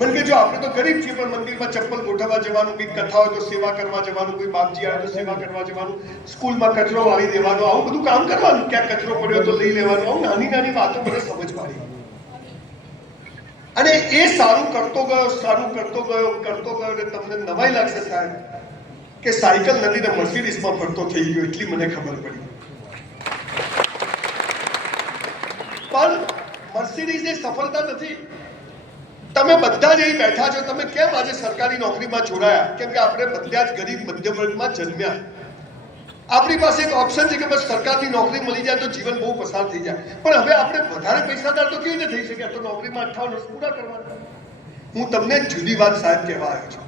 મને કે જો આપણે તો ગરીબ છીએ, પણ મંદિરમાં ચપ્પલ ગોઠવવા જવાનું, કંઈક કથા હોય તો સેવા કરવા જવાનું, કોઈ બાપજી આવે તો સેવા કરવા જવાનું, સ્કૂલમાં કચરો વાળી દેવાનો, આવું બધું કામ કરવાનું. ક્યાં કચરો પડ્યો તો લઈ લેવાનું. આવું નાની નાની વાતો મને સમજ પાડી. અને એ સારું કરતો ગયો, સારું કરતો ગયો કરતો ગયો અને તમને નવાઈ લાગશે સાહેબ કે સાયકલ નદીને મર્સિડીઝમાં ફરતો થઈ ગયો, એટલી મને ખબર પડી. પણ મર્સિડીઝ એ સફળતા નથી. તમે બધા જ અહીં બેઠા છો, તમે કેમ આજે સરકારી નોકરીમાં જોડાયા? કેમ કે આપણે બધા જ ગરીબ મધ્યમ વર્ગમાં જન્મ્યા. આપણી પાસે એક ઓપ્શન છે કે બસ સરકારની નોકરી મળી જાય તો જીવન બહુ પસાર થઈ જાય. પણ હવે આપણે વધારે પૈસાદાર તો કેવી રીતે થઈ શકે? તો નોકરીમાં અઠાવન વર્ષ પૂરા કરવાના. હું તમને જુદી વાત સાહેબ કહેવા આવ્યો છું.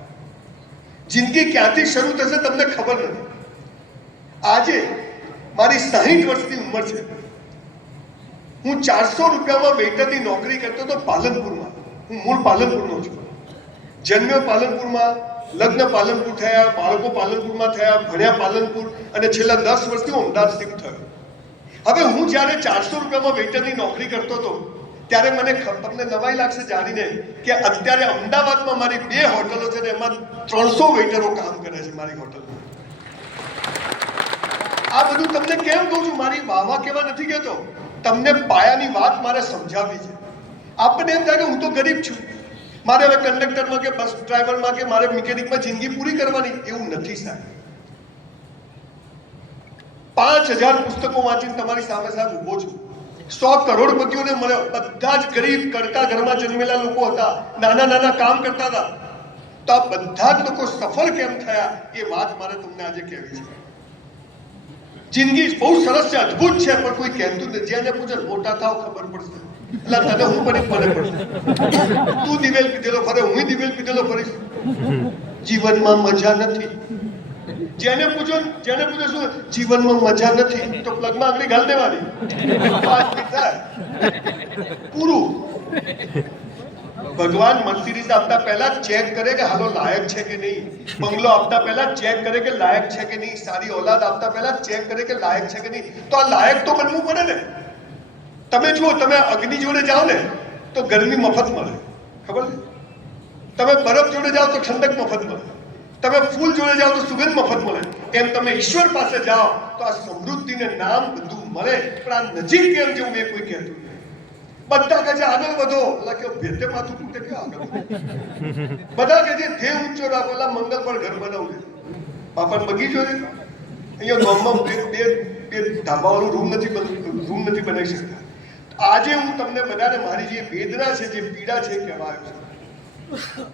જિંદગી ક્યાંથી શરૂ થશે તમને ખબર નથી. આજે મારી સાહીઠ વર્ષની ઉંમર છે. હું ચારસો રૂપિયામાં વેઇટરની નોકરી કરતો હતો પાલનપુરમાં. હું મૂળ પાલનપુરનો છું. જન્મ પાલનપુરમાં, લગ્ન પાલનપુર થયા, બાળકો પાલનપુરમાં થયા, ભણ્યા પાલનપુર, અને છેલ્લા દસ વર્ષથી હું અમદાવાદ સ્થિત થયો. હવે હું જ્યારે ચારસો રૂપિયામાં વેઇટરની નોકરી કરતો હતો, ત્યારે મને તમને નવાઈ લાગશે જાણીને કે અત્યારે અમદાવાદમાં મારી બે હોટલો છે ને એમાં ત્રણસો વેઇટરો કામ કરે છે મારી હોટલમાં. આ બધું તમને કેમ કહું છું? મારી વાવા કેવા નથી કહેતો. તમને પાયાની વાત મારે સમજાવવી છે. આપણને એમ થાય કે હું તો ગરીબ છું. મારે હવે કંડક્ટરમાં કે બસ ડ્રાઈવરમાં કે મારે મિકેનિકમાં જિંદગી પૂરી કરવાની એવું નથી સાહેબ. પાંચ હજાર પુસ્તકો વાંચીને તમારી સામે સામે ઊભો છું. સો કરોડપતિઓને મળ્યો બધા જ ગરીબ, કરતા ઘરમાં જન્મેલા લોકો હતા, નાના નાના કામ કરતા હતા. તો આ બધા જ લોકો સફળ કેમ થયા એ વાત મારે તમને આજે કહેવી છે. જિંદગી બહુ સરસ છે, અદ્ભુત છે, પણ કોઈ કહેતું નથી. જેને પૂછે, મોટા થાવ, ખબર પડશે. એટલે તને હું પણ મને પડશે. તું દિવેલ પીધેલો ફરે, હું દિવેલ પીધેલો ફરીશ. જીવનમાં મજા નથી. જેને પૂછો જેને પૂછો શું, જીવનમાં મજા નથી, તો પ્લગમાં આગળ ગાલ દેવાની. પૂરું. ભગવાન મર્સિડીઝ આપતા પહેલા ચેક કરે કે હાલો લાયક છે કે નહીં? બંગલો આપતા પહેલા ચેક કરે કે લાયક છે કે નહીં? સારી ઓલાદ આપતા પહેલા ચેક કરે કે લાયક છે કે નહીં? તો આ લાયક તો બનવું પડે ને. તમે જુઓ, તમે અગ્નિ જોડે જાઓ ને, તો ગરમી મફત મળે. ખબર તમે બરફ જોડે જાઓ તો ઠંડક મફત મળે. તમે ફૂલ જોડે જાઓ તો સુગંધ મફત મળે. એમ તમે ઈશ્વર પાસે જાઓ તો આ સમૃદ્ધિને નામ બધું મળે. પણ આ નજીક કેમ જેવું મેં કોઈ કહેતું નહીં બધા કે છે, આગળ વધો. એટલે કે ભેતે માથું તૂટે કે આગળ? બધા કે છે ધ્યેય ઊંચો રાખો. એટલે મંગલ પણ ઘર બનાવવું બાપાને બગીચો છે. અહીંયા ગામમાં બે બે બે ધાબાવાળું રૂમ નથી રૂમ નથી બનાવી શકતા. આજે હું તમને બધાને મારી જે વેદના છે, જે પીડા છે કહેવાય કહેવા આવ્યો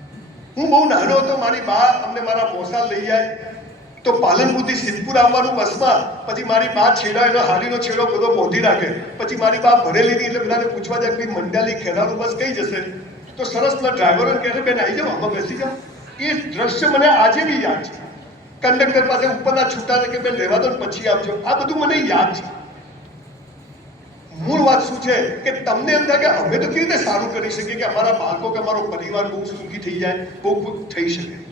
હું બહુ નાનો હતો, મારી બા અમને મારા મોસા લઈ જાય. તો પાલનપુરથી સિદ્ધપુર આવવાનું બસમાં, પછી મારી બા છેડા એનો હાડીનો છેડો બધો મોધી રાખે. પછી મારી બા ભરેલી નહીં એટલે બધાને પૂછવા જાય કે મંડાલી ખેરાનું બસ કઈ જશે? તો સરસ પેલા ડ્રાઈવરો કહે બેન આવી જાઓ, આમાં બેસી જાઓ. એ દ્રશ્ય મને આજે બી યાદ છે. કંડક્ટર પાસે ઉપરના છૂટા કે બેન રહેવા દો પછી આવજો. આ બધું મને યાદ છે. મૂળ વાત શું છે? કે તમને એમ થાય કે અમે તો કેવી રીતે સારું કરી શકીએ કે અમારા બાળકો કે અમારો પરિવાર બહુ સુખી થઈ જાય, બહુ થઈ શકે.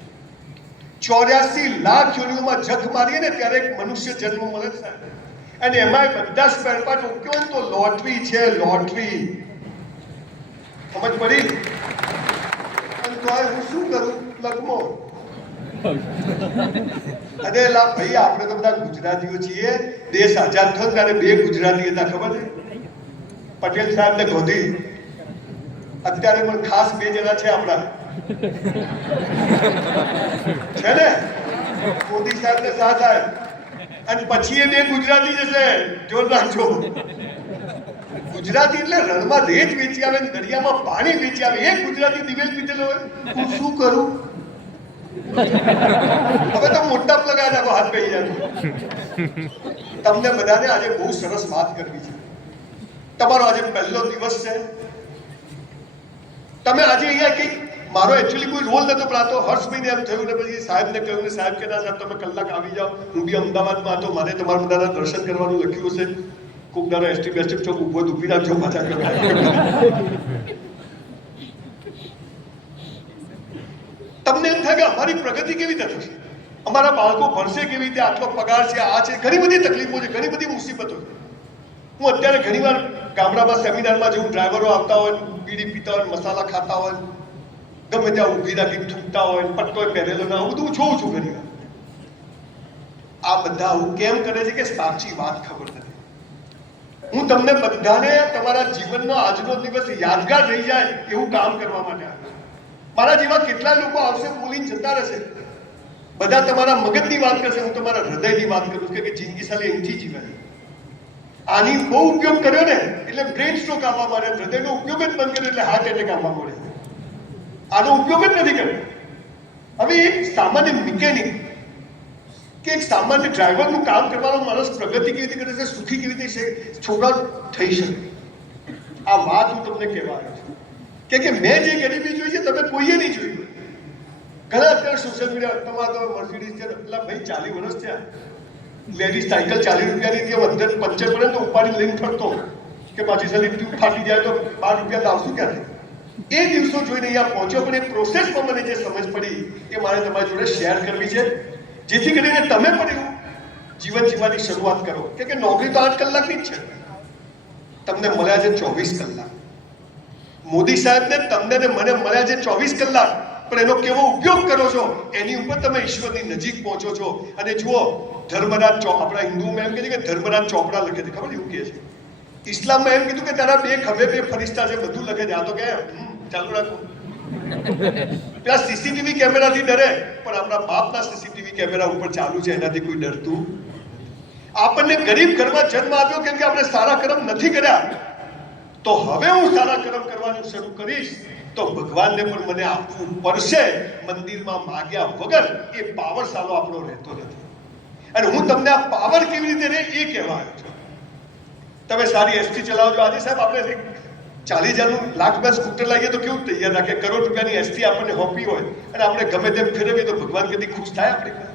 ચોર્યાસી લાખ યોનિઓમાં જગ મારીએ ને ત્યારે એક મનુષ્ય જન્મ મળે છે. અને એમાંય બધા સ્પેર પાર્ટ ઓકે તો લોટરી છે લોટરી સમજ પડી? અને તો હું શું કરું? લગ્નો અરે લા ભાઈ, આપણે તો બધા ગુજરાતીઓ છીએ. દેશ આઝાદ થયો ત્યારે બે ગુજરાતી હતા, ખબર છે? પટેલ સાહેબ ને ગોધી. અત્યારે પણ ખાસ બે જણા છે આપણા. છે ને મોદી સાહેબ ને શાહ સાહેબ અને પછી એ બે ગુજરાતી જશે. જોર રાખજો ગુજરાતી એટલે રણમાં રેત વેચી આવે ને દરિયામાં પાણી વેચી આવે. એ ગુજરાતી દિવેલ પીધેલો હોય. હું શું કરું? હવે તો મોટા લગા નાખો હાથ પહી જાય. તમને બધાને આજે બહુ સરસ વાત કરવી છે. તમારો આજે પહેલો દિવસ છે. તમે આજે અહીંયા કંઈક મારો એકચ્યુઅલી કોઈ રોલ નતો, પણ આ તો હર્ષભાઈને એમ થયું ને પછી સાહેબને કહ્યું ને સાહેબ કહેતા સાહેબ, તમે કલાક આવી જાઓ, હું બી અમદાવાદમાં હતો, મારે તમારા બધાના દર્શન કરવાનું લખ્યું હશે. કોક દાડો એસટી બેસ્ટી ચોક ઊભો ઊભી રાખજો પાછા તમને એમ થાય કે અમારી પ્રગતિ કેવી રીતે થશે? અમારા બાળકો ભણશે કેવી રીતે? આટલો પગાર છે, આ છે, ઘણી બધી તકલીફો છે, ઘણી બધી મુસીબતો છે. હું અત્યારે ઘણીવાર ગામડામાં સેમિનારમાં જેવું ડ્રાઈવરો આવતા હોય, બીડી પીતા હોય, મસાલા ખાતા હોય ગમે ત્યાં ઊભી રાખી થૂકતા હોય પટ્ટો પહેરેલો ના હું બધું જોઉં છું ઘણી આ બધા આવું કેમ કરે છે કે સાચી વાત ખબર નથી. હું તમને બધાને તમારા જીવનનો આજનો દિવસ યાદગાર રહી જાય એવું કામ કરવા માટે મારા જેવા કેટલા લોકો આવશે બોલીને જતા રહેશે. બધા તમારા મગજની વાત કરશે, હું તમારા હૃદયની વાત કરું છું કે જિંદગી સાલી અહીંથી જીવાય. આની બહુ ઉપયોગ કર્યો ને, એટલે બ્રેન સ્ટ્રોક આવવા માંડે, હૃદયનો ઉપયોગ જ બંધ કર્યો, એટલે હાર્ટ એટેક આવવા મળે આનો ઉપયોગ જ નથી કરતો હવે એક સામાન્ય મિકેનિક કે એક સામાન્ય ડ્રાઈવરનું કામ કરવાનો માણસ પ્રગતિ કેવી રીતે કરે છે, સુખી કેવી રીતે છે, છોકરા થઈ શકે. આ વાત હું તમને કહેવા આવ્યો છું. કે કે મેં જે ગરીબી જોઈ છે, તમે કોઈએ નહીં જોઈ ઘણા અત્યારે સોશિયલ મીડિયા તમારા તો મર્સિડીઝ છે પેલા ભાઈ ચાલી વર્ષ થયા. લેડીઝ સાયકલ ચાલીસ રૂપિયાની જે વધારે પંચર પડે તો ઉપાડી લઈને ફરતો. કે પાછી સાલી ફાટી જાય તો બાર રૂપિયા લાવશું ક્યાંથી? એ દિવસો જોઈને અહીંયા પહોંચ્યો, પણ એ પ્રોસેસમાં મને જે સમજ પડી એ મારે તમારી જોડે શેર કરવી છે. જેથી કરીને તમે પણ એવું જીવન જીવવાની શરૂઆત કરો. કે નોકરી તો આઠ કલાકની જ છે. તમને મળ્યા છે ચોવીસ કલાક. મોદી સાહેબને તમને ને મને મળ્યા છે ચોવીસ કલાક. પણ એનો કેવો ઉપયોગ કરો છો? એની ઉપર તમે ઈશ્વરની નજીક પહોંચો છો. અને જુઓ, ધર્મરાજ ચો, આપણા હિન્દુમાં એમ છે કે ધર્મરાજ ચોપડા લખે છે. ખબર એવું કહે છે? ઇસ્લામમાં એમ કીધું કે તારા બે ખભે બે ફરિશ્તા છે, બધું છે. આ તો કે ચાલુ રાખો. પેલા સીસીટીવી કેમેરાથી ડરે, પણ આપણા બાપના સીસીટીવી કેમેરા ઉપર ચાલુ છે, એનાથી કોઈ ડરતું. આપણને ગરીબ ઘરમાં જન્મ આપ્યો કેમ કે આપણે સારા કર્મ નથી કર્યા. તો હવે હું સારા કર્મ કરવાનું શરૂ કરીશ, તો ભગવાનને પણ મને આપવું પડશે. મંદિરમાં માગ્યા વગર એ પાવર સાલો આપણો રહેતો નથી. અને હું તમને આ પાવર કેવી રીતે રહે એ કહેવા આવ્યો છું. તમે સારી એસટી ચલાવજો આજે સાહેબ, આપણે ચાલીસ હજારનું લાખ રૂપિયા સ્કૂટર લાવીએ તો કેવું તૈયાર રાખે? કરોડ રૂપિયાની એસટી આપણને હોપી હોય અને આપણે ગમે તેમ ફેરવીએ તો ભગવાન કદી ખુશ થાય આપણી?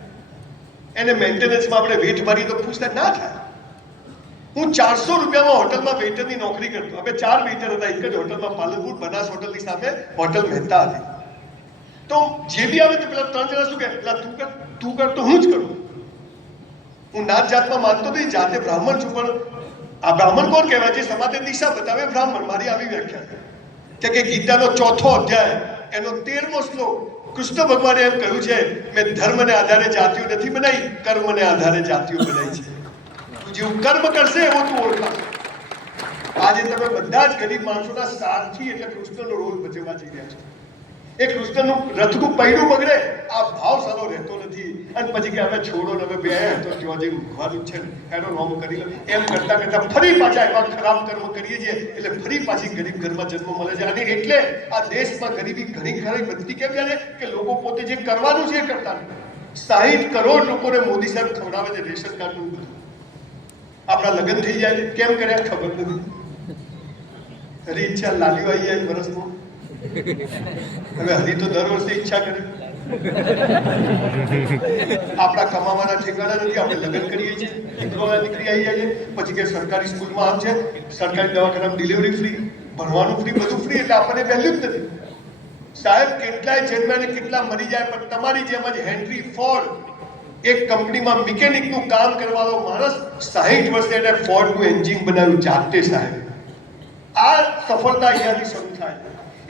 એને મેન્ટેનન્સમાં આપણે વેઠ મારીએ તો ખુશ થાય. ના થાય. હું ચારસો રૂપિયામાં હોટલમાં વેઇટરની નોકરી કરતો. હવે ચાર વેઇટર હતા. એક જ હોટલમાં પાલનપુર, બનાસ હોટલની સામે હોટલ મહેતા હતી. તો જે બી આવે તો પેલા ત્રણ જણા શું કહે? પેલા તું કર તું કર તો હું જ કરું. હું નાત જાતમાં માનતો નહીં. જાતે બ્રાહ્મણ છું, પણ આ બ્રાહ્મણ કોણ કહેવાય? છે સમાજે દિશા બતાવે બ્રાહ્મણ. મારી આવી વ્યાખ્યા છે. કે ગીતાનો ચોથો અધ્યાય, એનો તેરમો શ્લોક કૃષ્ણ ભગવાને એમ કહ્યું છે, મેં ધર્મને આધારે જાતિઓ નથી બનાવી, કર્મને આધારે જાતિઓ બનાવી છે. તું જેવું કર્મ કરશે, એવો તું ઓળખાશે. આજે તમે બધા જ ગરીબ માણસોના સારથી એટલે કૃષ્ણનો રોલ ભજવવા જઈ રહ્યા છો. એ કૃષ્ણનું રથનું પૈડું બગડે. આ ભાવ સારો રહેતો નથી. અને પછી કે હવે છોડો ને હવે બે, તો જો જે મૂકવાનું છે એનો નોમ કરી લો. એમ કરતા કરતા ફરી પાછા એવા ખરાબ કર્મ કરીએ છીએ. એટલે ફરી પાછી ગરીબ ઘરમાં જન્મ મળે છે. અને એટલે આ દેશમાં ગરીબી ઘણી ખરી વધતી કેમ જાય કે લોકો પોતે જે કરવાનું છે એ કરતા સાહીઠ કરોડ લોકોને મોદી સાહેબ ખવડાવે છે રેશન કાર્ડનું. બધું આપણા લગ્ન થઈ જાય કેમ કર્યા ખબર નથી. હરી ઈચ્છા લાલીઓ આવી જાય વર્ષમાં હવે હજી તો દર વર્ષે ઈચ્છા કરે. આપણા કમાવાના ઠેકાણા નથી, આપણે લગ્ન કરીએ છીએ. દીકરોના દીકરી આવી જાય પછી કે સરકારી સ્કૂલમાં આમ છે, સરકારી દવાખાનામાં ડિલિવરી ફ્રી ભણવાનું ફ્રી બધું ફ્રી એટલે આપણને વેલ્યુ જ નથી. સાહેબ, કેટલાય જન્મ્યા કેટલા મરી જાય, પણ તમારી જેમ જ હેનરી ફોર્ડ એક કંપનીમાં મિકેનિકનું કામ કરવાનો માણસ સાહીઠ વર્ષે એને ફોર્ડનું એન્જિન બનાવ્યું, જાતે સાહેબ. આ સફળતા અહીંયાથી શરૂ થાય.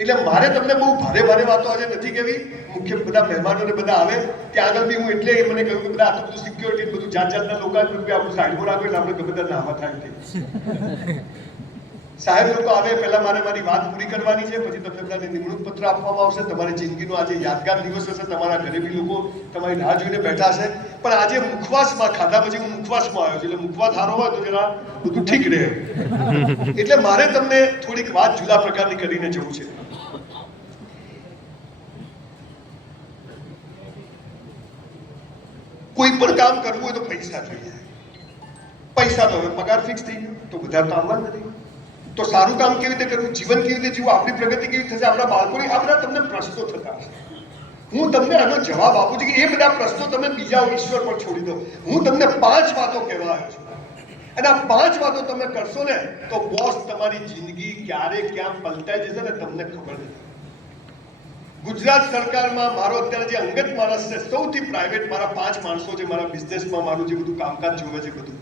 એટલે મારે તમને બહુ ભારે ભારે વાતો આજે નથી કહેવી. મુખ્ય બધા મહેમાનોને બધા આવે. ત્યાં આગળ બી હું એટલે મને કહ્યું કે બધા આ તો બધું સિક્યોરિટી બધું જાત જાતના લોકો આપણું સાઈડમાં રાખો એટલે આપણે બધા નાવા થાય સાહેબ લોકો આવે, પહેલા મારે મારી વાત પૂરી કરવાની છે, પછી તમને બધાને નિમણૂક પત્ર આપવામાં આવશે. તમારી જિંદગીનો આજે યાદગાર દિવસ હશે, તમારા ગરીબી લોકો તમારી રાહ જોઈને બેઠા હશે. પણ આજે મુખવાસમાં, ખાધા પછી હું મુખવાસમાં આવ્યો છું, એટલે મુખવાસ સારો હોય તો જરા બધું ઠીક રહે. એટલે મારે તમને થોડીક વાત જુદા પ્રકારની કરીને જવું છે. કોઈ પણ કામ કરવું હોય તો પૈસા જોઈએ. પૈસા તો હવે પગાર ફિક્સ થઈ ગયો, તો બધા તો આવવા જ નથી તો સારું કામ કેવી રીતે કરવું? જીવન કેવી રીતે જીવવું? આપણી પ્રગતિ કેવી થશે? આપણા બાળકોની આ બધા તમને પ્રશ્નો થતા હું તમને આનો જવાબ આપું છું કે એ બધા પ્રશ્નો તમે બીજા ઈશ્વર પર છોડી દો. હું તમને પાંચ વાતો કહેવા આવ્યો છું. અને આ પાંચ વાતો તમે કરશો ને, તો બોસ તમારી જિંદગી ક્યારે ક્યાં પલટાઈ જશે ને તમને ખબર નથી. ગુજરાત સરકારમાં મારો અત્યારે જે અંગત માણસ છે સૌથી પ્રાઇવેટ મારા પાંચ માણસો છે મારા બિઝનેસમાં મારું જે બધું કામકાજ જોવે છે બધું.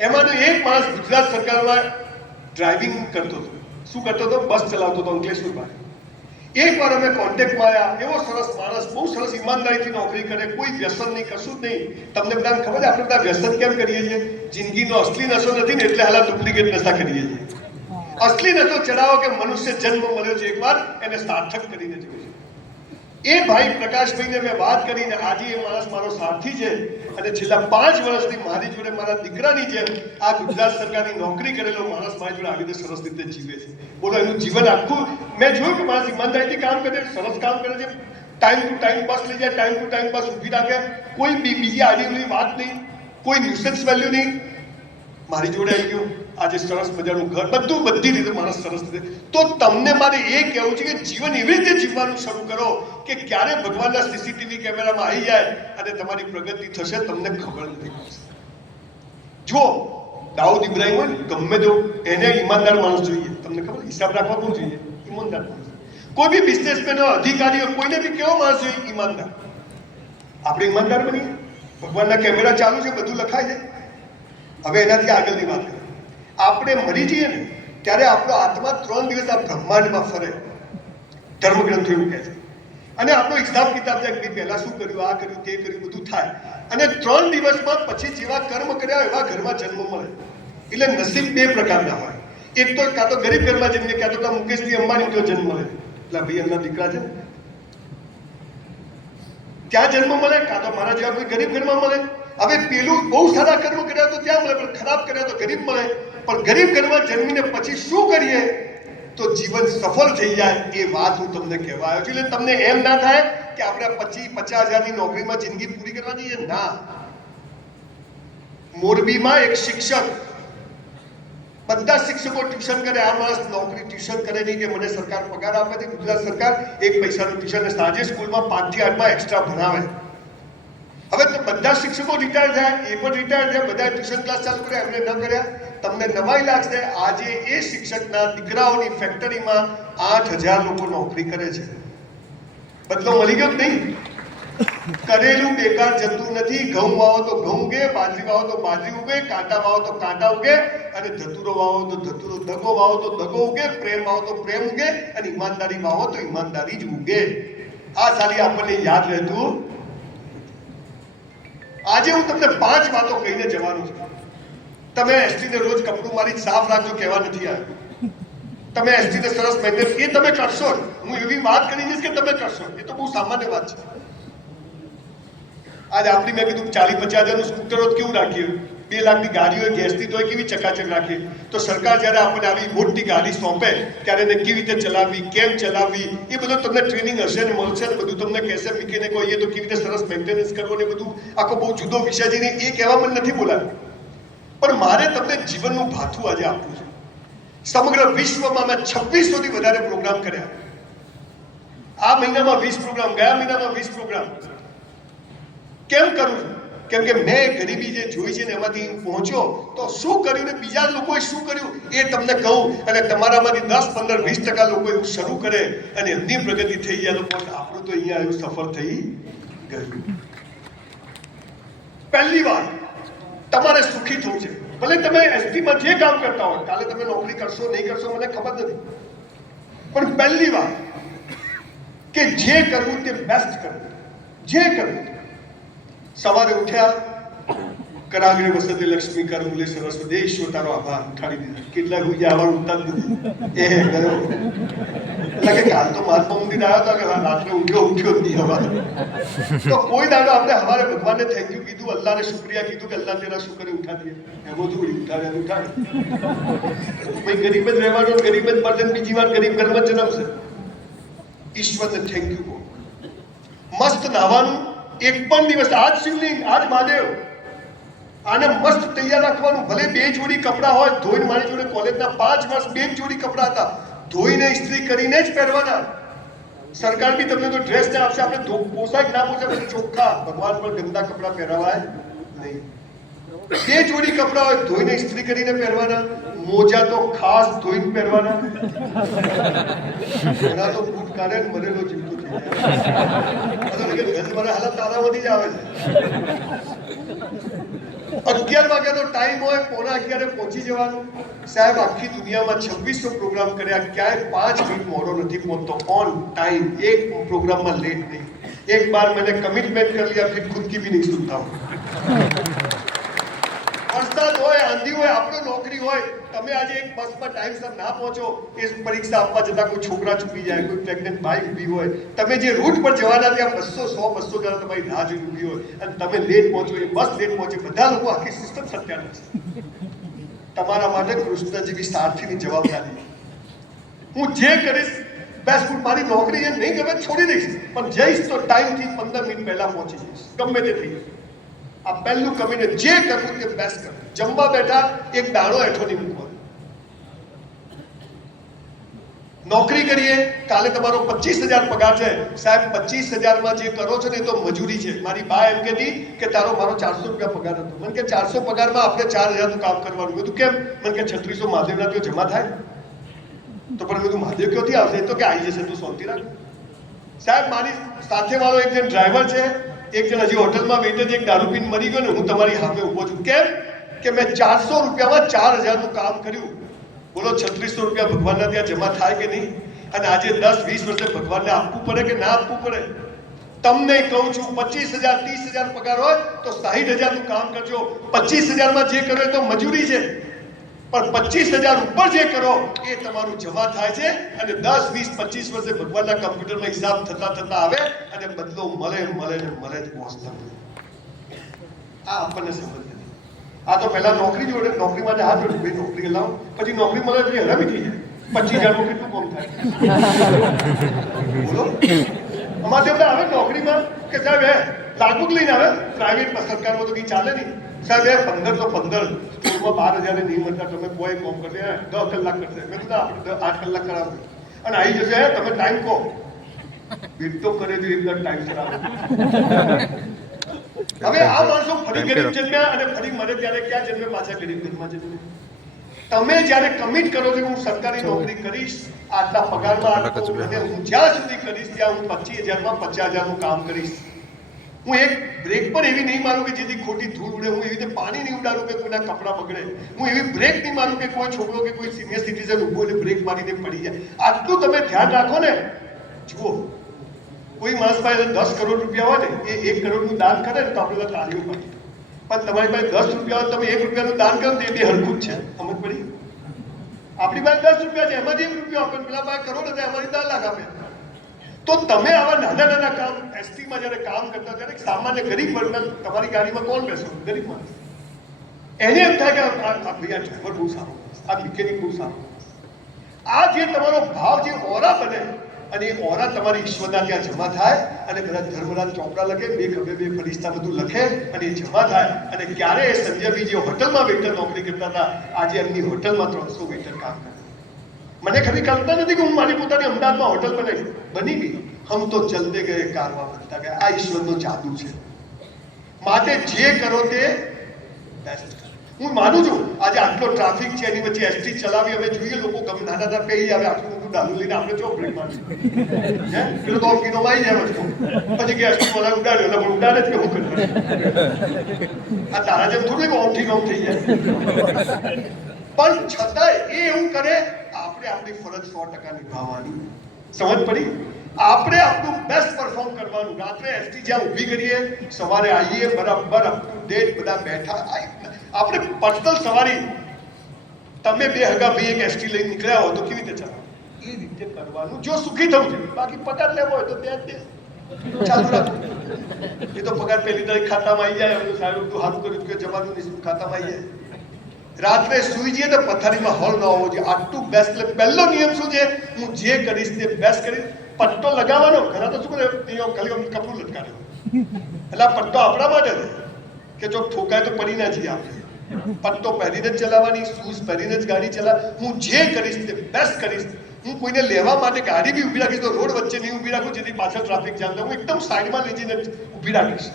એમાંનો એક માણસ ગુજરાત સરકારમાં ડ્રાઇવિંગ કરતો હતો. શું કરતો હતો? બસ ચલાવતો હતો અંકલેશ્વરમાં. એકવાર અમે કોન્ટેક્ટમાં આવ્યા એવો સરસ માણસ બહુ સરસ ઈમાનદારીથી નોકરી કરે કોઈ વ્યસન નહીં કશું જ નહીં. તમને બધાને ખબર છે આપણે બધા વ્યસન કેમ કરીએ છીએ? જિંદગીનો અસલી નશો નથી ને એટલે હાલ ડુપ્લિકેટ નશા કરીએ છીએ. અસલી નશો ચડાવો કે મનુષ્ય જન્મ મળ્યો છે એકવાર એને સાર્થક કરીને છે એ ભાઈ પ્રકાશભાઈને મેં વાત કરીને આજે એ માણસ મારો સાથી છે અને છેલ્લા પાંચ વર્ષથી મારી જોડે મારા દીકરાની જેમ આ ગુજરાત સરકારની નોકરી કરેલો માણસ મારી જોડે આવી રીતે સરસ રીતે જીવે છે. બોલો, એનું જીવન આખું મેં જોયું કે માણસ ઈમાનદારીથી કામ કરે, સરસ કામ કરે છે. ટાઈમ ટુ ટાઈમ બસ લઈ જાય ટાઈમ ટુ ટાઈમ બસ ઊભી રાખે. કોઈ બીજી આડી વાત નહીં, કોઈ ન્યુસન્સ વેલ્યુ નહીં. મારી જોડે આવી ગયું. આજે સરસ મજાનું ઘર, બધું બધી રીતે માણસ સરસ રીતે. તો તમને મારે એ કહેવું છે કે જીવન એવી રીતે જીવવાનું શરૂ કરો કે ક્યારે ભગવાનના સીસીટીવી કેમેરામાં આવી જાય અને તમારી પ્રગતિ થશે, તમને ખબર નથી પડશે જો દાઉદ ઇબ્રાહિમ હોય ગમે તો એને ઈમાનદાર માણસ જોઈએ. તમને ખબર હિસાબ રાખવા બહુ જોઈએ? ઈમાનદાર માણસ કોઈ બી બિઝનેસમેન અધિકારી કોઈને બી કેવો માણસ જોઈએ? ઈમાનદાર. આપણે ઈમાનદાર બનીએ. ભગવાનના કેમેરા ચાલુ છે, બધું લખાય છે. હવે એનાથી આગળની વાત કરીએ. આપણે મરી જઈએ ને, ત્યારે આપણો આત્મા ત્રણ દિવસ આ બ્રહ્માંડમાં ફરે. ધર્મગ્રંથો એવું કહે છે. અને આપણો હિસાબ કિતાબ થાય કે પહેલાં શું કર્યું, આ કર્યું, તે કર્યું, બધું થાય. અને ત્રણ દિવસમાં પછી જેવા કર્મ કર્યા એવા ઘરમાં જન્મ મળે. એટલે નસીબ બે પ્રકારના હોય. એક તો કાં તો ગરીબ ઘરમાં જન્મે, કાં તો કાં મુકેશજી અંબાણી જો જન્મ મળે. એટલે ભાઈ એમના દીકરા છે ત્યાં જન્મ મળે, કાં તો મારા જેવા કોઈ ગરીબ ઘરમાં મળે. હવે પેલું બહુ સારા કર્મ કર્યા તો ત્યાં મળે, પણ ખરાબ કર્યા તો ગરીબ મળે. પણ ગરીબ ઘરમાં જન્મીને પછી શું કરીએ? તો જીવન સફળ થઈ જાય એ વાત હું તમને કહેવા આવ્યો છું. એટલે તમને એમ ના થાય કે આપણે પચીસ પચાસ હજારની નોકરીમાં જિંદગી પૂરી કરવાની જઈએ? ના. મોરબીમાં એક શિક્ષક, બધા શિક્ષકો ટ્યુશન કરે, આ માણસ નોકરી ટ્યુશન કરે નહીં કે મને સરકાર પગાર આપે છે. ગુજરાત સરકાર એક પૈસાનું ટ્યુશન સાંજે સ્કૂલમાં પાંચથી આઠમાં એક્સ્ટ્રા ભણાવે. હવે તો બધા શિક્ષકો રિટાયર થયા, એ પણ રિટાયર થયા, બધા ટ્યુશન ક્લાસ ચાલુ કર્યા, એમને ન કર્યા. તમને નવાઈ લાગશે, આજે એ શિક્ષકના દીકરાઓની ફેક્ટરીમાં આઠ હજાર લોકો નોકરી કરે છે. બદલો મળી ગયો નહીં? કરેલું બેકાર જતું નથી, ઘઉં વાવો તો ઘઉં ઉગે, બાજરી વાવો તો બાજરી ઉગે, કાંટા વાવો તો કાંટા ઉગે, અને ધતુરો વાવો તો ધતુરો, દગો વાવો તો દગો ઉગે, પ્રેમ વાવો તો પ્રેમ ઉગે, અને ઈમાનદારી વાવો તો ઈમાનદારી જ ઉગે. આ સાલી આપણને યાદ રહેતું આજે હું તમને પાંચ વાતો કહીને જવાનું છું. તમે એસટીને રોજ કપડું મારી સાફ રાખજો કહેવા નથી આવ્યો. તમે એસટીને સરસ મેન્ટેન એ તમે કરશો. હું એવી વાત કરી દઈશ કે તમે કરશો એ તો બહુ સામાન્ય વાત છે. આજ આપણી મેં કીધું ચાલીસ પચાસ હજારનું સ્કૂટર કેવું રાખીએ? બે લાખની ગાડીઓ હોય તો એ કેવી ચકાચક રાખીએ તો સરકાર જ્યારે આપણને આવી મોટી ગાડી સોંપે, ત્યારે એને કેવી રીતે ચલાવવી, કેમ ચલાવવી, એ બધું તમને ટ્રેનિંગ હશે ને મળશે ને બધું તમને કહેશે મિકેનિક હોય એ તો કેવી રીતે સરસ મેન્ટેનન્સ કરવો ને બધું. આખો બહુ જુદો વિષય છે ને એ કહેવા મને નથી બોલાવ્યું પણ મારે તમને જીવનનું ભાથું આજે આપવું છે. સમગ્ર વિશ્વમાં મેં છવ્વીસોથી વધારે પ્રોગ્રામ કર્યા. આ મહિનામાં વીસ પ્રોગ્રામ ગયા મહિનામાં વીસ પ્રોગ્રામ કેમ કરું છું? કેમ કે મેં ગરીબી જે જોઈ છે ને એમાંથી હું પહોંચ્યો, તો શું કર્યું ને બીજા લોકોએ શું કર્યું એ તમને કહું. અને તમારામાંથી દસ, પંદર, વીસ ટકા લોકો એવું શરૂ કરે અને એમની પ્રગતિ થઈ. જાય લોકો આપણું તો અહીંયા એવું સફળ થઈ ગયું. પહેલી વાર તમારે સુખી થવું છે. ભલે તમે એસટીમાં જે કામ કરતા હોય, કાલે તમે નોકરી કરશો, નહીં કરશો, મને ખબર નથી. પણ પહેલી વાર કે જે કરવું તે બેસ્ટ કરવું. જે કરવું. સવારે ઉઠ્યા કરાગ્રે વસતી લક્ષ્મી કરુલે સરસ્વતી ઈશ્વર આભાર, ઉઠાડી દીધા. કેટલા હું આભાર ઉઠતા જ એ ગયો. એટલે કે કાલ તો મહાત્મા મંદિર આવ્યો હતો કે રાત્રે ઊંઘ્યો ઉઠ્યો નહીં હવારે. તો કોઈ દાડો આપણે હવારે ભગવાનને થેન્ક યુ કીધું, અલ્લાહને શુક્રિયા કીધું કે અલ્લાહ તેરા શુક્ર ઉઠા દીએ એમાં થોડી ઉઠાડે ઉઠાડે. ભાઈ ગરીબ જ રહેવાનો ગરીબ જ મરશે ને બીજી વાર ગરીબ ઘરમાં જન્મશે. ઈશ્વરને થેન્ક યુ મસ્ત નાહવાનું એક પણ દિવસ. આજ શિવલિંગ, આજ મહાદેવ. આને મસ્ત તૈયાર રાખવાનું. ભલે બે જોડી કપડાં હોય, ધોઈને મારી જોડે કોલેજના પાંચ વર્ષ બે જોડી કપડાં હતા. ધોઈને ઇસ્ત્રી કરીને જ પહેરવાના. સરકાર બી તમને તો ડ્રેસ ના આપશે. આપણે પોશાક ના પછી ચોખ્ખા. ભગવાન પર ગંદા કપડાં પહેરાવાય નહીં. બે જોડી કપડાં હોય, ધોઈને ઇસ્ત્રી કરીને પહેરવાના. મોજા તો ખાસ ધોઈને પહેરવાના એના તો બૂટ કાઢે ને મરેલો જીવતો થઈ જાય અરે કે ઘર મારા હાલત તારામાંથી જ આવે છે અગિયાર વાગ્યાનો ટાઈમ હોય પોણા અગિયારે પહોંચી જવાનું સાહેબ આખી દુનિયામાં છવ્વીસો પ્રોગ્રામ કર્યા ક્યાંય પાંચ મિનિટ મોડો નથી પહોંચતો ઓન ટાઈમ એક પ્રોગ્રામમાં લેટ નહીં एक बार मैंने कमिटमेंट कर लिया फिर खुद की भी नहीं सुनता हूँ વરસાદ હોય, આંધી હોય, આપણો નોકરી હોય, તમે આજે એક બસમાં ટાઈમસર ના પહોંચો એ પરીક્ષા આપવા જતા કોઈ છોકરા ચૂકી જાય, કોઈ પ્રેગ્નન્ટ બાઈ ઊભી હોય, તમે જે રૂટ પર જવાના ત્યાં બસો, સો, બસો જણા તમારી રાહ જોઈ ઊભી હોય. અને તમે લેટ પહોંચો, એ બસ લેટ પહોંચે, બધા લોકો આખી સિસ્ટમ સત્યાનાશ છે. તમારા માટે કૃષ્ણજીવી સારથીની જવાબદારી. હું જે કરીશ બેસ્ટ ફૂડ મારી નોકરી જે નહીં ગમે છોડી દઈશ. પણ જઈશ તો ટાઈમથી પંદર મિનિટ પહેલાં પહોંચી જઈશ. ગમે તે થઈ. આ પહેલું કમીને જે કરવું તે બેસ્ટ કરવું જમવા બેઠા એક દાણો હેઠો નહીં મૂકવાનો નોકરી કરીએ, કાલે તમારો પચીસ હજાર પગાર છે. સાહેબ, પચીસ હજારમાં જે કરો છો ને એ તો મજૂરી છે. મારી બા એમ કહેતી કે તારો મારો ચારસો રૂપિયા પગાર હતો. મને કે ચારસો પગારમાં આપણે ચાર હજારનું કામ કરવાનું. મેં કેમ? મને કે છત્રીસો મહાદેવના ત્યાં જમા થાય. તો પણ મેં મહાદેવ ક્યાંથી આવશે? તો કે આવી જશે, તું શાંતિ રાખ. સાહેબ, મારી સાથે વાળો એક જે ડ્રાઈવર છે એક જણ હજી હોટલમાં વેઇટર એક દારૂ પીને મરી ગયો ને, હું તમારી સામે ઊભો છું. કેમ? કે મેં ચારસો રૂપિયામાં ચાર હજારનું કામ કર્યું. બોલો, છત્રીસો રૂપિયા ભગવાનના ત્યાં જમા થાય કે નહીં? અને આજે દસ, વીસ વર્ષે ભગવાનને આપવું પડે કે ના આપવું પડે? તમને કહું છું, પચીસ હજાર, ત્રીસ હજાર પગાર હોય તો સાહીઠ હજારનું કામ કરજો. પચીસ હજારમાં જે કરો તો મજૂરી છે. પણ પચીસ હજાર ઉપર જે કરો, એ તમારું જમા થાય છે અને દસ, વીસ, પચીસ વર્ષે ભગવાનના કમ્પ્યુટરમાં હિસાબ થતા થતા આવે અને બદલો મળે મળે ને મળે જ પહોંચતા આ આપણને સમજ નથી. આ તો પહેલા નોકરી જોડે, નોકરી માટે હાથ જોડે. ભાઈ, નોકરી લાવો પછી નોકરી મળે એટલે હરામી થઈ જાય. પચીસ હજારનું કેટલું કોમ થાય? બોલો. અમારે બધા આવે નોકરીમાં કે સાહેબ, હે લઈને આવે? પ્રાઇવેટ સરકારમાં તો કંઈ ચાલે નહીં. સાહેબ એ પંદર તો પંદર. સ્કૂલમાં બાર હજાર નહીં મળતા તમે કોઈ કોમ કરશે દસ કલાક કરશે. મેં કીધું આપણે આઠ કલાક કરાવો. અને આવી જશે તમે ટાઈમ કહો. બીટ તો કરે છે એકદમ ટાઈમ સર હવે આ માણસો ફરી ગરીબ જન્મ્યા અને ફરી મરે ત્યારે ક્યાં જન્મે? પાછા ગરીબ ઘરમાં જન્મે. તમે જ્યારે કમિટ કરો છો હું સરકારી નોકરી કરીશ આટલા પગારમાં આટલું અને હું જ્યાં સુધી કરીશ ત્યાં હું પચીસ હજારમાં પચાસ હજારનું કામ કરીશ. હું એક બ્રેક પણ એવી નહીં મારું કે જેથી ખોટી ધૂળ ઉડે, હું એવી રીતે પાણી નહીં ઉડાડું કે કોઈના કપડાં બગડે. હું એવી બ્રેક નહીં મારું કે કોઈ છોકરો કે કોઈ સિનિયર સિટીઝન ઊભો એટલે બ્રેક મારીને પડી જાય. આટલું તમે ધ્યાન રાખો ને. જુઓ, કોઈ માણસ પાસે દસ કરોડ રૂપિયા હોય ને, એ એક કરોડનું દાન કરે ને તો આપણે તાળીઓ પાડીએ. પણ તમારી પાસે દસ રૂપિયા હોય તમે એક રૂપિયાનું દાન કરો તો એ બે હરખું છે. સમજ પડી? આપણી પાસે દસ રૂપિયા છે એમાંથી એક રૂપિયા આપે પેલા પાસે કરોડ હતા એમાંથી દસ લાખ આપે. તો તમે આવા નાના નાના કામ, એસટીમાં જ્યારે કામ કરતા ત્યારે સામાન્ય ગરીબ વર્ગના તમારી ગાડીમાં કોણ બેસો? ગરીબ માણસ. એને એમ થાય કે આ આ ડ્રાઈવર બહુ સારો આ મિકેનિક બહુ સારો આ જે તમારો ભાવ જે ઓરા બને, અને એ ઓરા તમારી ઈશ્વરના ત્યાં જમા થાય, અને બધા ધર્મરાજ ચોપડા લખે, બે ગમે બે ફરિશ્તા બધું લખે, અને એ જમા થાય, અને ક્યારે સંજયભાઈ જે હોટલમાં વેઇટર નોકરી કરતા હતા, આજે એમની હોટલમાં ત્રણસો વેઇટર કામ કરે. મને ખરી કલ્પના નથી કે હું મારી પોતાની અમદાવાદમાં હોટલ બનાવી બની ગઈ. હમ તો ચલતે ગયે કારમાં બનતા ગયા. આ ઈશ્વરનો જાદુ છે. માટે જે કરો તે બેસ્ટ હું માનું છું, આજે આટલો ટ્રાફિક છે, એની વચ્ચે એસટી ચલાવી હવે જોઈએ, લોકો ગમે નાના નાના પેઈ આવે, આટલું મોટું ડાલુ લઈને આપણે જો બ્રેક મારી હે? પેલો તો કિલો આવી જાય વસ્તુ. પછી કે એસટી વાળા ઉડાડ્યો, એટલે પણ ઉડાડે જ હું કરું? આ તારા જેમ થોડું ઓમથી ઓમ થઈ જાય. પણ છતાંય એ એવું કરે આપણે આપણી ફરજ સો ટકા નિભાવવાની. સમજ પડી? આપણે આપણું બેસ્ટ પરફોર્મ કરવાનું. રાત્રે એસટી જ્યાં ઊભી કરીએ, સવારે આવીએ, બરાબર અપ ટુ ડેટ બધા બેઠા. આપણે પર્સનલ સવારી. તમે બે હગા ભાઈ એક એસટી લઈને નીકળ્યા હો તો કેવી રીતે ચાલો? એ રીતે કરવાનું. જો સુખી થવું છે. બાકી પગાર લેવો હોય તો ત્યાં જ ચાલુ રાખો. એ તો પગાર પહેલી તારીખ ખાતામાં આવી જાય. સારું તું સારું કર્યું કે જવાનું નહીં ખાતામાં આવી જાય. રાત્રે સુઈ જઈએ તો પથારીમાં હળ ન હોવો જોઈએ. આટલું બેસ્ટ એટલે પહેલો નિયમ શું છે? હું જે કરીશ તે બેસ્ટ કરીશ. પટ્ટો લગાવવાનો ઘણા તો શું કરે? ખાલી કપડું લટકાવે એટલે આ પટ્ટો આપણા માટે છે. કે જો ઠોકાય તો પડી ના જઈએ આપણે. પટ્ટો પહેરીને જ ચલાવવાની શૂઝ પહેરીને જ ગાડી ચલાવ. હું જે કરીશ તે બેસ્ટ કરીશ. હું કોઈને લેવા માટે ગાડી બી ઊભી રાખીશ તો રોડ વચ્ચે નહીં ઊભી રાખું, જેથી પાછળ ટ્રાફિક જામ હું એકદમ સાઈડમાં લઈ જઈને ઊભી રાખીશ.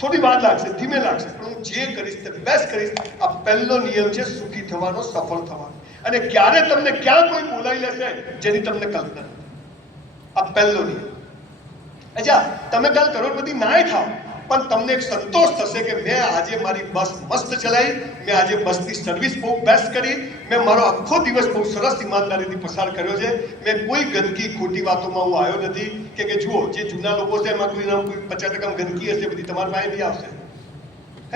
થોડી વાર લાગશે, ધીમે લાગશે, પણ હું જે કરીશ તે બેસ્ટ કરીશ. આ પહેલો નિયમ છે, સુખી થવાનો, સફળ થવાનો. અને ક્યારે તમને ક્યાં કોઈ બોલાવી લેશે, જેની તમને કલ્પના આ પહેલો નિયમ. અચ્છા, તમે કાલ કરોડપતિ નાય થાવ પણ તમને એક સંતોષ થશે કે મેં આજે મારી બસ મસ્ત ચલાવી, મેં આજે બસની સર્વિસ બહુ બેસ્ટ કરી, મેં મારો આખો દિવસ બહુ સરસ ઈમાનદારીથી પસાર કર્યો છે. મેં કોઈ ગંદકી, ખોટી વાતોમાં હું આવ્યો નથી કે કે જુઓ, જે જૂના લોકો છે એમાં કોઈ કોઈ પચાસ ટકા ગંદકી હશે, બધી તમારી પાસે બી આવશે.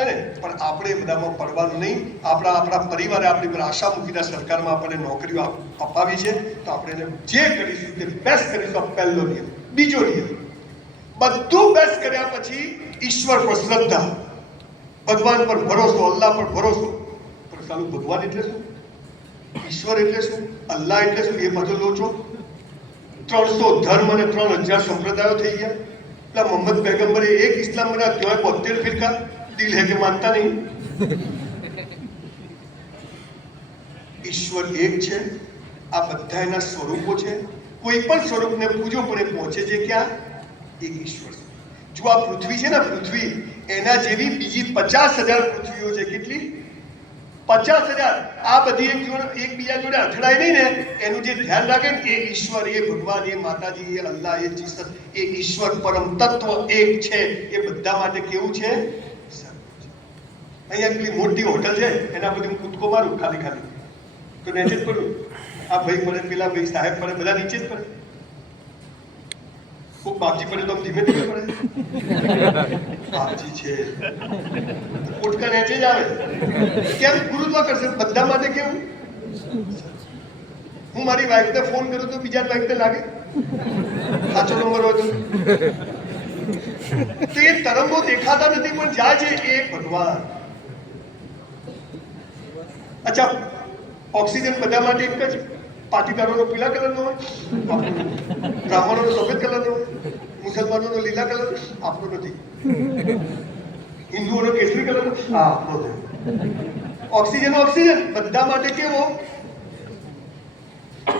હે ને? પણ આપણે બધામાં પડવાનું નહીં. આપણા આપણા પરિવારે આપણી પર આશા મૂકીને સરકારમાં આપણને નોકરીઓ અપાવી છે. તો આપણે એને જે કરીશું તે બેસ્ટ કરીશું પહેલો નિયમ. બીજો નિયમ. બધું બેસ્ટ કર્યા પછી ઈશ્વર પર શ્રદ્ધા ભગવાન પર ભરોસો અલ્લાહ પર ભરોસો પણ સાલું ભગવાન એટલે શું ઈશ્વર એટલે શું અલ્લાહ એટલે શું એ બધો લોચો ત્રણસો ધર્મ અને ત્રણ હજાર સંપ્રદાયો થઈ ગયા એટલે મોહમ્મદ પૈગંબરે એક ઇસ્લામ બનાવ્યા ત્યાં બોતેર ફિરકા દિલ હે કે માનતા નહીં ઈશ્વર એક છે આ બધા એના સ્વરૂપો છે કોઈ પણ સ્વરૂપને પૂજો પણ એ પહોંચે છે ક્યાં એક ઈશ્વર છે જો આ પૃથ્વી છે ને, પૃથ્વી, એના જેવી બીજી પચાસ હજાર પૃથ્વીઓ છે, કેટલી? પચાસ હજાર. આ બધી એક એકબીજા જોડે અથડાય નહીં ને, એનું જે ધ્યાન રાખે ને, એ ઈશ્વર, એ ભગવાન, એ માતાજી, એ અલ્લાહ, એ જીસસ, એ ઈશ્વર પરમ તત્વ એક છે. એ બધા માટે કેવું છે? અહીંયા પેલી મોટી હોટલ છે, એના બધી હું કૂદકો મારું ખાલી ખાલી. તો નીચે જ પડું. આ ભાઈ પડે, પેલા ભાઈ સાહેબ પડે, બધા નીચે જ પડે. ખૂબ બાપજી પડે તો આમ ધીમે ધીમે પડે બાપજી છે ઉટકા નીચે જ આવે કેમ ગુરુત્વાકર્ષણ બધા માટે કેવું હું મારી વાઈફને ફોન કરું તો બીજા વાઈફને લાગે સાચો નંબર હોય તો તો એ તરંગો દેખાતા નથી પણ જાય છે એ ભગવાન અચ્છા ઓક્સિજન બધા માટે એક જ પાટીદારોનો પીળા કલરનો બ્રાહ્મણોનો સફેદ કલરનો મુસલમાનોનો લીલા કલર આપણો નથી. હિન્દુઓનો કેસરી કલર હા આપણો છે. Oxygen oxygen? બધા માટે કેવો?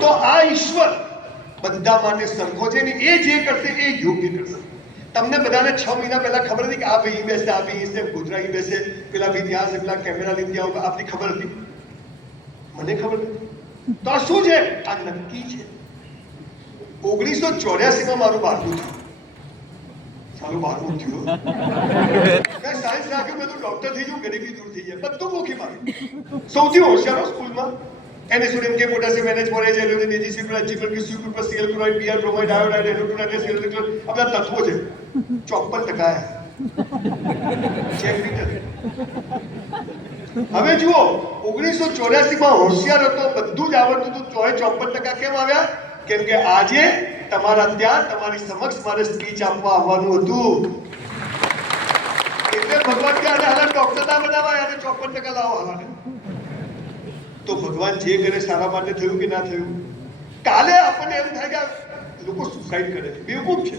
તો આ ઈશ્વર બધા માટે સરખો છે ને એ જે કરશે એ યોગ્ય કરશે. તમને બધાને છ મહિના પહેલા ખબર હતી કે આ ભાઈ બેસે, આ ભાઈ અહીં ગુજરાતી બેસે, પેલા ભાઈ ત્યાં છે, પેલા કેમેરા લઈને ત્યાં આપની ખબર હતી? મને ખબર નથી. તો શું છે? આ નક્કી છે. ઓગણીસો ચોર્યાસીમાં મારું બારમું થયું. સારું બારમું થયું. મેં સાયન્સ રાખ્યું તો ડોક્ટર થઈ ગયું ગરીબી દૂર થઈ જાય. બધું મૂકી માર્યું સૌથી હોશિયારો સ્કૂલમાં. એને સ્ટુડન્ટ કે પોટેશિયમ મેનેજ કરે છે એલોને ડીજીસી પર જીપર કે સી પર CL chloride BR bromide, iodide, એરોટોનાઇડ CL ક્લોર આ બધા તત્વો છે. 54 ટકા ચેક રીટર હવે જુઓ ઓગણીસો ચોર્યાસીમાં હોશિયાર હતો, બધું જ આવડતું હતું. ચોએ ચોપન ટકા કેમ આવ્યા? કેમ કે આજે તમારા ત્યાં તમારી સમક્ષ મારે સ્પીચ આપવા આવવાનું હતું. એટલે ભગવાન કે આને હાલા ડોક્ટર ના બનાવાય અને ચોપન ટકા લાવો હાલાને તો ભગવાન જે કરે સારા માટે થયું કે ના થયું? કાલે આપણને એમ થાય કે લોકો સુસાઇડ કરે છે. બેવકૂફ છે.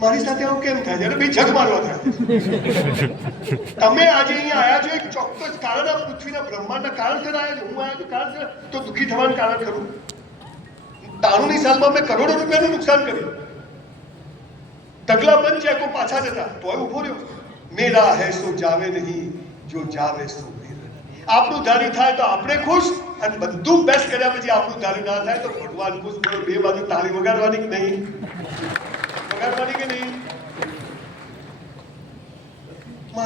મારી સાથે આવું કેમ થાય છે? અરે ભાઈ જગ મારવા થાય? તમે આજે અહીંયા આયા છો, એક ચોક્કસ કારણ આ પૃથ્વીના બ્રહ્માંડના કારણસર આયા છો. હું આયા છું કારણસર તો દુઃખી થવાનું કારણ ખરું. તાણુની સાલમાં મેં કરોડો રૂપિયાનું નુકસાન કર્યું. ઢગલા બંધ છે, કોઈ પાછા જતા. તોય ઊભો રહ્યો. મેરા હે સો જાવે નહીં, જો જાવે સો મેરા આપણું ધારી થાય તો આપણે ખુશ અને બધું બેસ્ટ કર્યા પછી આપણું ધારી ના થાય તો ભગવાન ખુશ બોલો બે બાજુ તાળી વગાડવાની કે નહીં?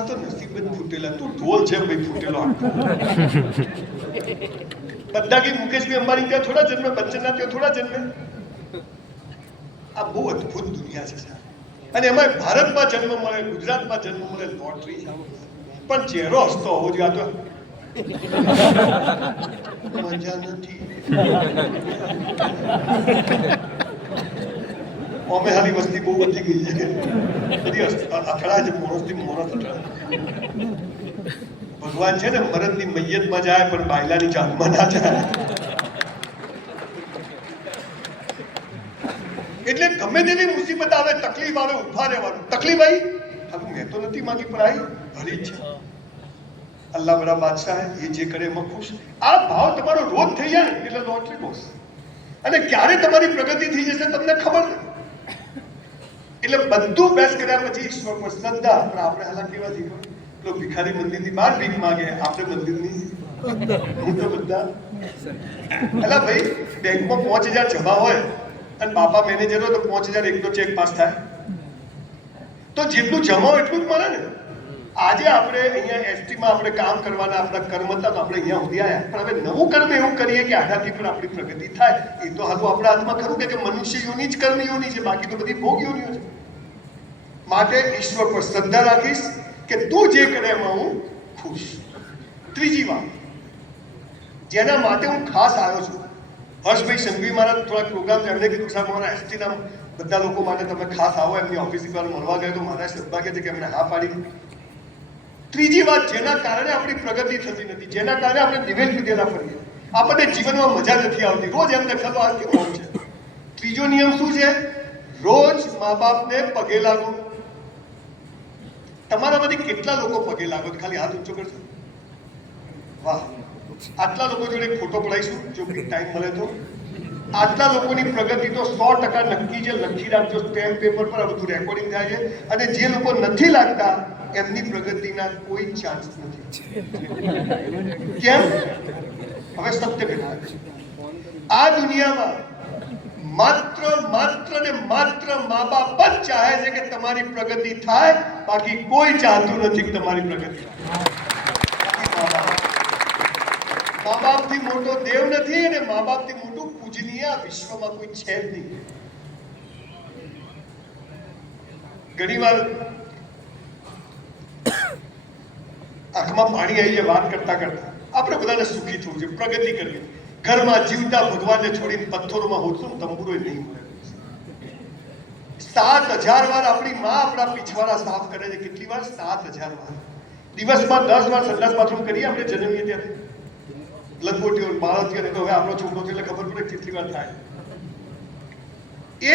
તો નસીબ જ ફૂટેલા. તું ઢોલ છે ભાઈ, ફૂટેલો બધા કે મુકેશભાઈ અંબાણી ત્યાં થોડા જન્મે બચ્ચનના ત્યાં થોડા જન્મે. આ બહુ અદ્ભુત દુનિયા છે અને એમાં ભારતમાં જન્મ મળે, ગુજરાતમાં જન્મ મળે, લોટરી. પણ ચહેરો હસતો હોવો જોઈએ તો મજા અમે હારી વસ્તી બહુ વધી ગઈ છે બધી અથડાય છે માણસથી મોણસ અથડાય ભગવાન છે ને મરદની મૈયતમાં જાય, પણ બાયલાની જાનમાં ના જાય. એટલે ગમે તેવી મુસીબત આવે, તકલીફ આવે ઊભા રહેવાનું. તકલીફ આવી? હવે મેં તો નથી માંગી, પણ આવી. ભરી છે. અલ્લાહ બરા બાદશાહ એ જે કરે એમાં ખુશ. આ ભાવ તમારો રોજ થઈ જાય એટલે લોટરી બોસ. અને ક્યારે તમારી પ્રગતિ થઈ જશે, તમને ખબર નથી એટલે બધું બેસ કર્યા પછી ઈશ્વર પર શ્રદ્ધા. પણ આપણે હાલા કેવા થઈ તો ભિખારી મંદિરની બહાર ભીખ માગે. આપણે મંદિરની હું તો બધા. અલા ભાઈ, બેંકમાં પાંચ હજાર જમા હોય અને બાપા મેનેજર હોય તો પાંચ હજાર એકનો ચેક પાસ થાય. તો જેટલું જમાવો એટલું જ મળે ને. આજે આપણે અહીંયા એસટીમાં આપણે કામ કરવાના આપણા કર્મ હતા તો આપણે અહીંયા સુધી આવ્યા પણ હવે નવું કર્મ એવું કરીએ કે આનાથી પણ આપણી પ્રગતિ થાય. એ તો હાલું આપણા હાથમાં ખરું કે મનુષ્ય યોની જ કર્મ યોની છે, બાકી તો બધી ભોગ યોનીઓ છે. માટે ઈશ્વર પર શ્રદ્ધા રાખીશ કે તું જે કરે એમાં હું ખુશ. ત્રીજી વાત. જેના માટે હું ખાસ આવ્યો છું. હર્ષભાઈ સંઘવી મારા થોડાક પ્રોગ્રામ એમને કીધું સાહેબ, મારા એસટીના બધા લોકો માટે તમે ખાસ આવો. એમની ઓફિસ એકવાર મળવા ગયો તો મારા સદભાગ્ય છે કે એમને હા પાડી. ત્રીજી વાત, જેના કારણે આપણી પ્રગતિ થતી નથી, જેના કારણે આપણે દિવેલ પીધેલા ફરીએ. આપણને જીવનમાં મજા નથી આવતી. રોજ એમને ખબર આ કેવું છે. ત્રીજો નિયમ શું છે? રોજ મા બાપને પગે લાગો. તમારામાંથી કેટલા લોકો પગે લાગો? ખાલી હાથ ઊંચો કરજો. વાહ. આટલા લોકો જોડે ફોટો પડાઈશું? જો ટાઈમ મળે તો. આટલા લોકોની પ્રગતિ તો સો ટકા નક્કી છે. લખી રાખજો, સ્ટેમ્પ પેપર પર, આ બધું રેકોર્ડિંગ થાય છે. અને જે લોકો નથી લાગતા એમની પ્રગતિના કોઈ ચાન્સ નથી. કેમ? હવે સત્ય કહેવાય આ દુનિયામાં માત્ર માત્ર ને માત્ર મા બાપ જ ચાહે છે કે તમારી પ્રગતિ થાય બાકી કોઈ ચાહતું નથી કે તમારી પ્રગતિ મા બાપ. બાપથી મોટો દેવ નથી અને મા બાપથી મોટું પૂજનીય વિશ્વમાં કોઈ છે જ નહીં. ઘણીવાર આંખમાં પાણી આવી જાય, વાત કરતા કરતા. આપણે બધાને સુખી થવું છે પ્રગતિ કરીએ. ઘરમાં જીવતા ભગવાનને છોડીને પથ્થરોમાં હોતું તંબુરો નહીં મળે સાત હજાર વાર આપણી માં આપણા પીછવાડા સાફ કરે છે. કેટલી વાર? સાત હજાર વાર. દિવસમાં દસ વાર સંદાસ બાથરૂમ કરીએ આપણે જન્મીએ ત્યારે. લંગોટીઓ બાળક હવે આપણો છોકરો એટલે ખબર પડે કેટલી વાર થાય. એ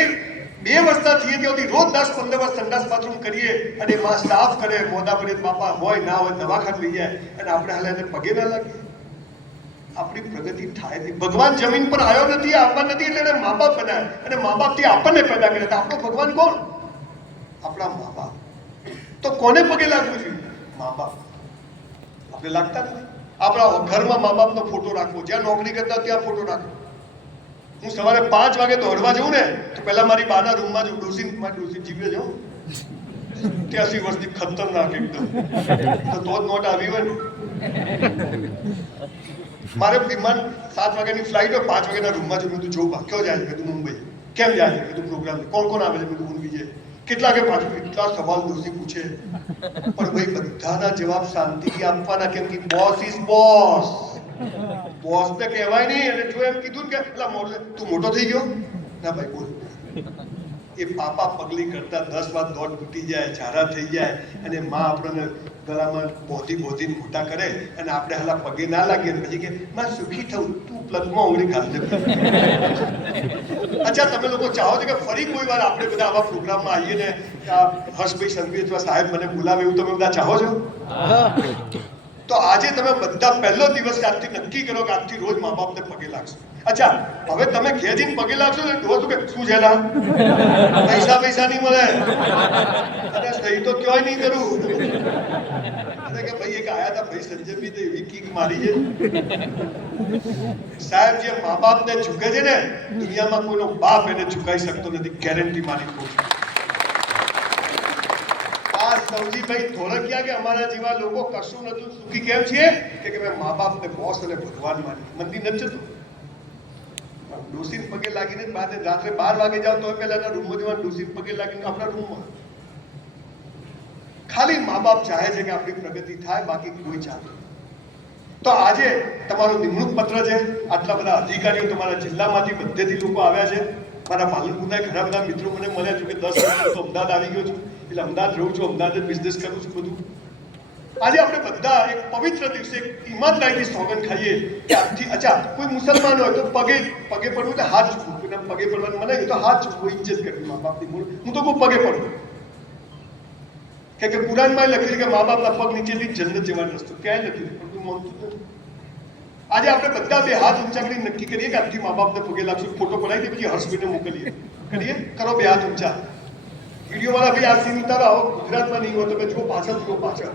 બે વર્ષના થઈએ ત્યાં સુધી રોજ દસ, પંદર વર્ષ સંડાસ બાથરૂમ કરીએ અને માં સાફ કરે મોઢા પર બાપા હોય, ના હોય, દવાખાને લઈ જાય અને આપણે હાલે એને પગે ના લાગીએ આપણી પ્રગતિ થાય નહીં. ભગવાન જમીન પર આવ્યો નથી આવવા નથી એટલે એને મા બાપ બનાવ્યા અને મા બાપથી આપણને પેદા કર્યા તો આપણો ભગવાન કોણ? આપણા મા બાપ. તો કોને પગે લાગવું જોઈએ? મા બાપ. આપણે લાગતા નથી. આપણા ઘરમાં મા બાપનો ફોટો રાખવો. જ્યાં નોકરી કરતા ત્યાં ફોટો રાખવો. હું સવારે પાંચ વાગે દોડવા જઉં ને, તો પહેલા મારી બાના રૂમમાં જ ડોસી ડોસી જીવે જાઉં ત્યાસી વર્ષથી ખતરનાક એકદમ. તો તો જ નોટ આવી હોય મારે વિમાન સાત વાગ્યાની ફ્લાઇટ હોય, પાંચ વાગ્યાના રૂમમાં જઉં તું જોવા કયો જાય છે? મુંબઈ. કેમ જાય છે? કીધું પ્રોગ્રામ કોણ કોણ આવે છે? મેં કીધું જાય કેટલા કે પાછું? કેટલા સવાલ દોસ્તી પૂછે. પણ ભાઈ, બધાના જવાબ શાંતિથી આપવાના, કેમ કે બોસ ઇઝ બોસ બોસ ને કહેવાય નહીં અને જો એમ કીધું કે પેલા મોટો તું મોટો થઈ ગયો? ના ભાઈ બોલ એ પાપા પગલી કરતા દસ વાર દોઢ તૂટી જાય, ઝારા થઈ જાય, અને માં આપણને ગળામાં બોધી બોધી મોટા કરે, અને આપણે હાલા પગે ના લાગીએ પછી કે માં સુખી થવું, તું પ્લગમાં ઉંગળી દે અચ્છા, તમે લોકો ચાહો છો કે ફરી કોઈ વાર આપણે બધા આવા પ્રોગ્રામમાં આવીએ ને હર્ષભાઈ અથવા સાહેબ મને બોલાવે એવું તમે બધા ચાહો છો? તો આજે તમે બધા પહેલો દિવસ આજથી નક્કી કરો કે આજથી રોજ મા બાપને પગે લાગશો. અચ્છા, હવે તમે ઘેર પગે લાગશો ને તો કે, શું છે પૈસા પૈસા નહીં મળે. અને સહી તો ક્યાંય નહીં કરું અને કે ભાઈ, એક આયા હતા ભાઈ સંજયભાઈ તો એવી કિક મારી છે. સાહેબ, જે મા બાપને ઝૂકે છે ને, દુનિયામાં કોઈનો બાપ એને ઝુકાઈ શકતો નથી ગેરંટી મારી કહું છું આ સૌજીભાઈ ધોળકિયા કે અમારા જેવા લોકો કશું નતું સુખી કેમ છીએ? કે કે મેં બાપને બોસ અને ભગવાન માની મંદિર નથી જતું? ડોસી પગે લાગીને બાદ રાત્રે બાર વાગે જાવ તો પેલા એના રૂમમાં જવાનું ડોસી પગે લાગીને આપણા રૂમમાં ખાલી મા બાપ ચાહે છે કે આપણી પ્રગતિ થાય, બાકી કોઈ ચાહતું. તો આજે તમારો નિમણૂક પત્ર છે. આટલા બધા અધિકારીઓ તમારા જિલ્લામાંથી બધેથી લોકો આવ્યા છે. મારા પાલનપુરના ઘણા બધા મિત્રો મને મળ્યા છે કે દસ વર્ષ અમદાવાદ આવી ગયો છું. એટલે અમદાવાદ રહું છું, અમદાવાદ બિઝનેસ કરું છું બધું. આજે આપણે બધા એક પવિત્ર દિવસે એક ઈમાનદારીથી સોગંદ ખાઈએ. કે અચ્છા, કોઈ મુસલમાન હોય તો પગે પગે પડવું એટલે હાથ ચૂકવું પગે પડવાનું મને તો હાથ ચૂકવું ઇજ્જત કરવી મા બાપની મૂળ. હું તો કોઈ પગે પડું કે કે કુરાનમાં લખ્યું કે મા બાપના પગ નીચેથી જન્નત જવાનો રસ્તો. ક્યાંય લખ્યું પણ તું માનતું નથી. આજે આપણે બધા બે હાથ ઊંચા કરીને નક્કી કરીએ કે આજથી મા બાપને પગે લાગશું. ફોટો પડાવી દે, પછી હર્ષભાઈને મોકલીએ. કરીએ? કરો બે હાથ ઊંચા. વીડિયો વાળા ભાઈ આ સીન ઉતારો, આવો ગુજરાતમાં નહીં હોય તો જુઓ પાછળ જુઓ પાછળ.